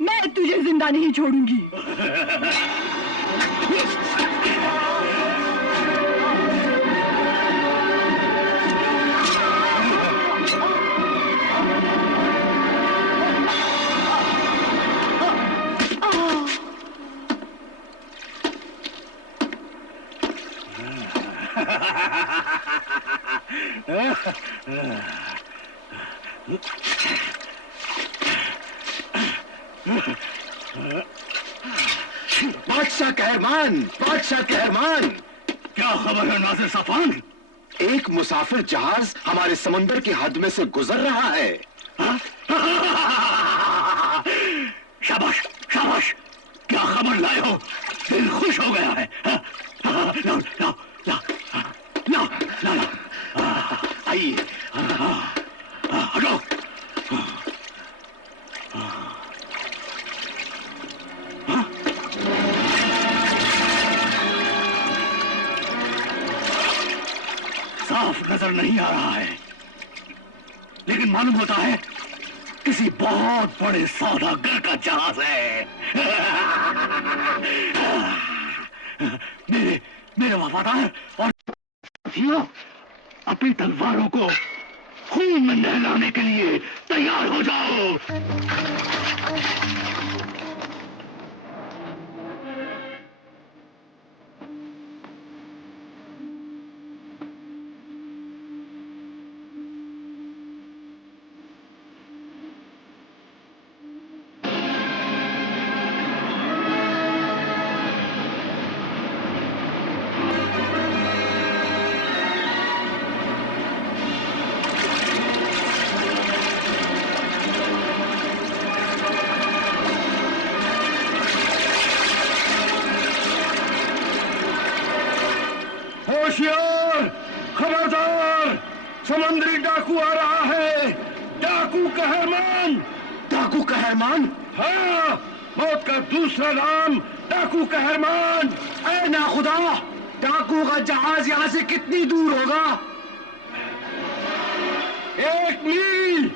میں تجھے زندہ نہیں چھوڑوں گی. بادشاہ قہرمان، بادشاہ قہرمان، کیا خبر ہے ناصر صفان؟ ایک مسافر جہاز ہمارے سمندر کی حد میں سے گزر رہا ہے. شاباش شاباش، کیا خبر لائے ہو؟ دل خوش ہو گیا ہے. لاؤ لاؤ لاؤ لاؤ لاؤ، آئیے. ہٹو. صاف نظر نہیں آ رہا ہے، لیکن معلوم ہوتا ہے کسی بہت بڑے سوداگر کا جہاز ہے. میرے وفادار اور ساتھیوں، اپنی تلواروں کو خون میں نہلانے کے لیے تیار ہو جاؤ. ہوشیار، خبردار، سمندری ڈاکو آ رہا ہے. ڈاکو قہرمان. ڈاکو قہرمان؟ ہاں، موت کا دوسرا نام ڈاکو قہرمان. اے ناخدا، ڈاکو کا جہاز یہاں سے کتنی دور ہوگا؟ 1 میل.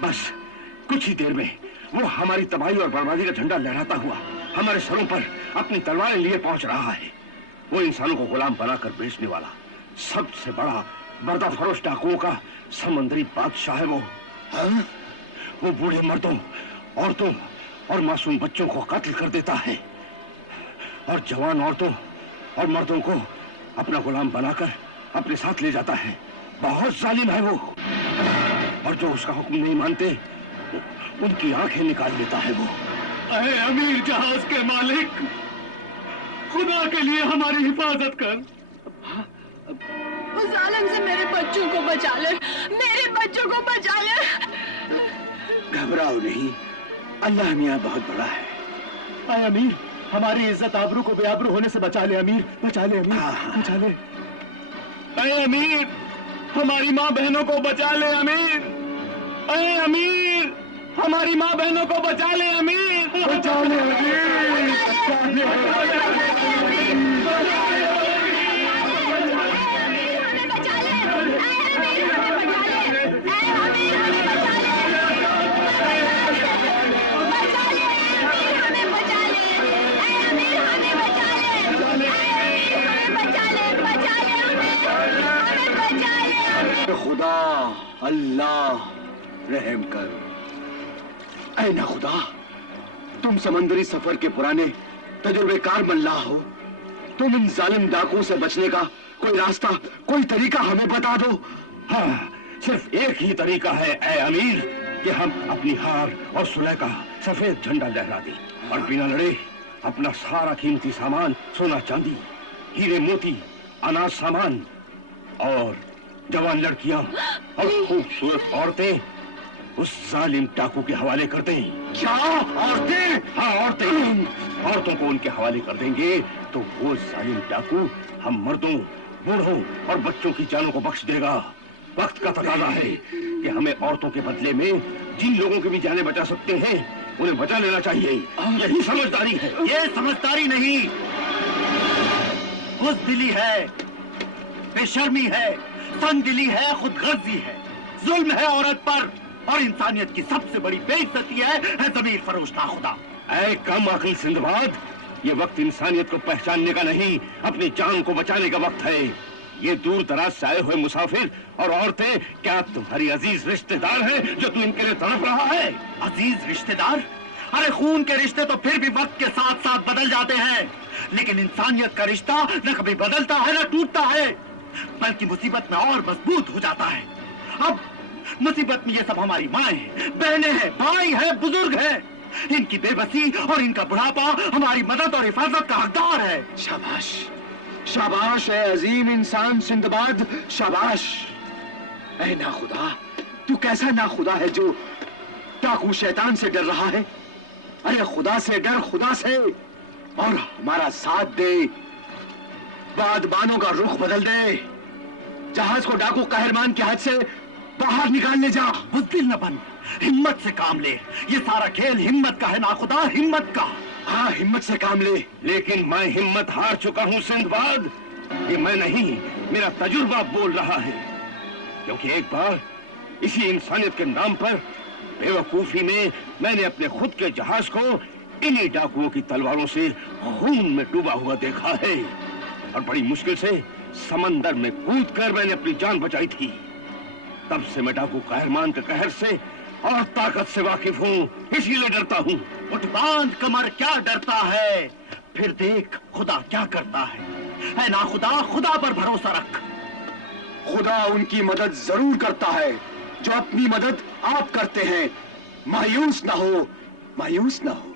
بس کچھ ہی دیر میں وہ ہماری تباہی اور بربادی کا جھنڈا لہراتا ہوا ہمارے سروں پر اپنی تلواریں لیے پہنچ رہا ہے. وہ انسانوں کو غلام بنا کر بیچنے والا سب سے بڑا بردہ فروش ڈاکوؤں کا سمندری بادشاہ ہے. وہ بوڑھے مردوں، عورتوں اور معصوم بچوں کو قتل کر دیتا ہے اور جوان عورتوں اور مردوں کو اپنا غلام بنا کر اپنے ساتھ لے جاتا ہے. بہت ظالم ہے وہ، اور جو اس کا حکم نہیں مانتے ان کی آنکھیں نکال لیتا ہے وہ. اے امیر جہاز کے مالک، خدا کے لیے ہماری حفاظت کر. اس ظالم سے میرے بچوں کو بچا لے، میرے بچوں کو بچا لے. گھبراؤ نہیں، اللہ میاں بہت بڑا ہے. اے امیر، ہماری عزت آبرو کو بے آبرو ہونے سے بچا لے امیر، بچا لے امیر، بچا لے. اے امیر، ہماری ماں بہنوں کو بچا لے امیر. اے امیر، ہماری ماں بہنوں کو بچا لے امیر، بچا لے امیر، بچا لے. خدا، اللہ، رحم کر. اے نا خدا، تم سمندری سفر کے پرانے تجربے کار ملاح ہو. تم ان ظالم ڈاکو سے بچنے کا کوئی راستہ، کوئی طریقہ ہمیں بتا دو. ہاں، صرف ایک ہی طریقہ ہے اے امیر کہ ہم اپنی ہار اور صلح کا سفید جھنڈا لہرا دیں اور بنا لڑے اپنا سارا قیمتی سامان، سونا چاندی، ہیرے موتی، اناج سامان اور جوان لڑکیاں اور خوبصورت عورتیں اس ظالم ڈاکو کے حوالے کر دیں. کیا عورتیں؟ ہاں، عورتوں کو ان کے حوالے کر دیں گے تو وہ ظالم ڈاکو ہم مردوں، بوڑھوں اور بچوں کی جانوں کو بخش دے گا وقت کا تقاضا ہے کہ ہمیں عورتوں کے بدلے میں جن لوگوں کی بھی جانیں بچا سکتے ہیں انہیں بچا لینا چاہیے. یہی سمجھداری ہے. یہ سمجھداری نہیں، بزدلی ہے، بے شرمی ہے، تنگ دلی ہے، خود غرضی ہے، ظلم ہے عورت پر، اور انسانیت کی سب سے بڑی بے عزتی ہے ضمیر فروش ناخدا. اے کم عقل سندباد، یہ وقت انسانیت کو پہچاننے کا نہیں، اپنی جان کو بچانے کا وقت ہے. یہ دور دراز سے آئے ہوئے مسافر اور عورتیں کیا تمہاری عزیز رشتہ دار ہیں جو تم ان کے لیے تڑپ رہا ہے؟ عزیز رشتہ دار؟ ارے خون کے رشتے تو پھر بھی وقت کے ساتھ ساتھ بدل جاتے ہیں، لیکن انسانیت کا رشتہ نہ کبھی بدلتا ہے نہ ٹوٹتا ہے، بلکہ مصیبت میں اور مضبوط ہو جاتا ہے. اب مصیبت میں یہ سب ہماری مائیں ہیں، بہنیں ہیں، بھائی ہیں، بزرگ ہیں. ان کی بے بسی اور ان کا بڑھاپا ہماری مدد اور حفاظت کا حقدار ہے. شاباش شاباش اے عظیم انسان سندباد، شاباش. اے ناخدا، تو کیسا ناخدا ہے جو ڈاکو شیطان سے ڈر رہا ہے؟ ارے خدا سے ڈر، خدا سے، اور ہمارا ساتھ دے. بادبانوں کا رخ بدل دے، جہاز کو ڈاکو قہرمان کے ہاتھ سے باہر نکالنے جا. بزدل نہ بن، ہمت سے کام لے. یہ سارا کھیل ہمت کا ہے ناخدا، ہمت کا. ہاں ہمت سے کام لے. لیکن میں ہمت ہار چکا ہوں سندباد. یہ میں نہیں، میرا تجربہ بول رہا ہے. کیونکہ ایک بار اسی انسانیت کے نام پر بے وقوفی میں نے اپنے خود کے جہاز کو انہی ڈاکوؤں کی تلواروں سے خون میں ڈوبا ہوا دیکھا ہے، اور بڑی مشکل سے سمندر میں کود کر میں نے اپنی جان بچائی تھی. تب سے میں ڈاکو قہرمان کے قہر سے اور طاقت سے واقف ہوں، اسی لیے ڈرتا ہوں. اٹھ باندھ کمر، کیا ڈرتا ہے؟ پھر دیکھ خدا کیا کرتا ہے. اے ناخدا، خدا پر بھروسہ رکھ. خدا ان کی مدد ضرور کرتا ہے جو اپنی مدد آپ کرتے ہیں. مایوس نہ ہو، مایوس نہ ہو.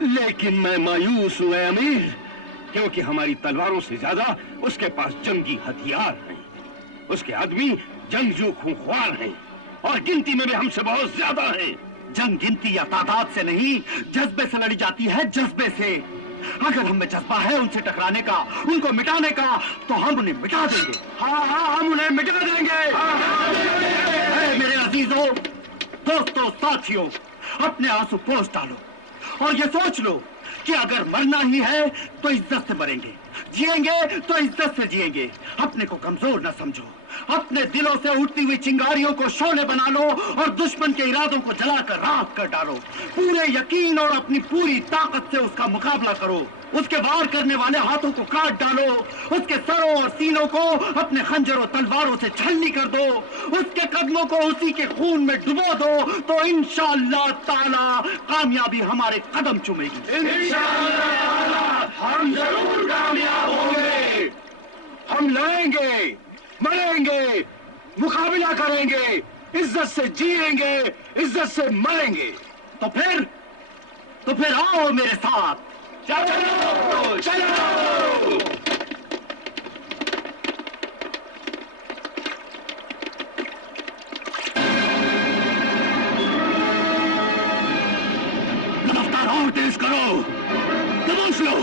لیکن میں مایوس ہوں اے امیر، کیونکہ ہماری تلواروں سے زیادہ اس کے پاس جنگی ہتھیار ہیں. اس کے آدمی جنگجو خونخوار ہیں، اور گنتی میں بھی ہم سے بہت زیادہ ہیں. جنگ گنتی یا تعداد سے نہیں، جذبے سے لڑی جاتی ہے، جذبے سے. اگر ہم میں جذبہ ہے ان سے ٹکرانے کا، ان کو مٹانے کا، تو ہم انہیں مٹا دیں گے. ہاں ہاں، ہم انہیں مٹا دیں گے. اے میرے عزیزوں، دوستوں، ساتھیوں، اپنے آنسو پوچھ ڈالو اور یہ سوچ لو کہ اگر مرنا ہی ہے تو عزت سے مریں گے، جیئیں گے تو عزت سے جیئیں گے. اپنے کو کمزور نہ سمجھو، اپنے دلوں سے اٹھتی ہوئی چنگاریوں کو شعلے بنا لو اور دشمن کے ارادوں کو جلا کر راکھ کر ڈالو. پورے یقین اور اپنی پوری طاقت سے اس کا مقابلہ کرو. اس کے وار کرنے والے ہاتھوں کو کاٹ ڈالو، اس کے سروں اور سینوں کو اپنے خنجر و تلواروں سے چھلنی کر دو، اس کے قدموں کو اسی کے خون میں ڈبو دو، تو انشاءاللہ تعالی کامیابی ہمارے قدم چومے گی. ہم ضرور کامیاب ہوں گے. ہم لڑیں گے، مریں گے، مقابلہ کریں گے، عزت سے جیئیں گے، عزت سے مریں گے. تو پھر آؤ میرے ساتھ. چلو چلو. رفتار اور تیز کرو، دبوچ لو.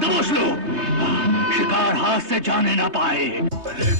دبوچ لو، شکار ہاتھ سے جانے نہ پائے.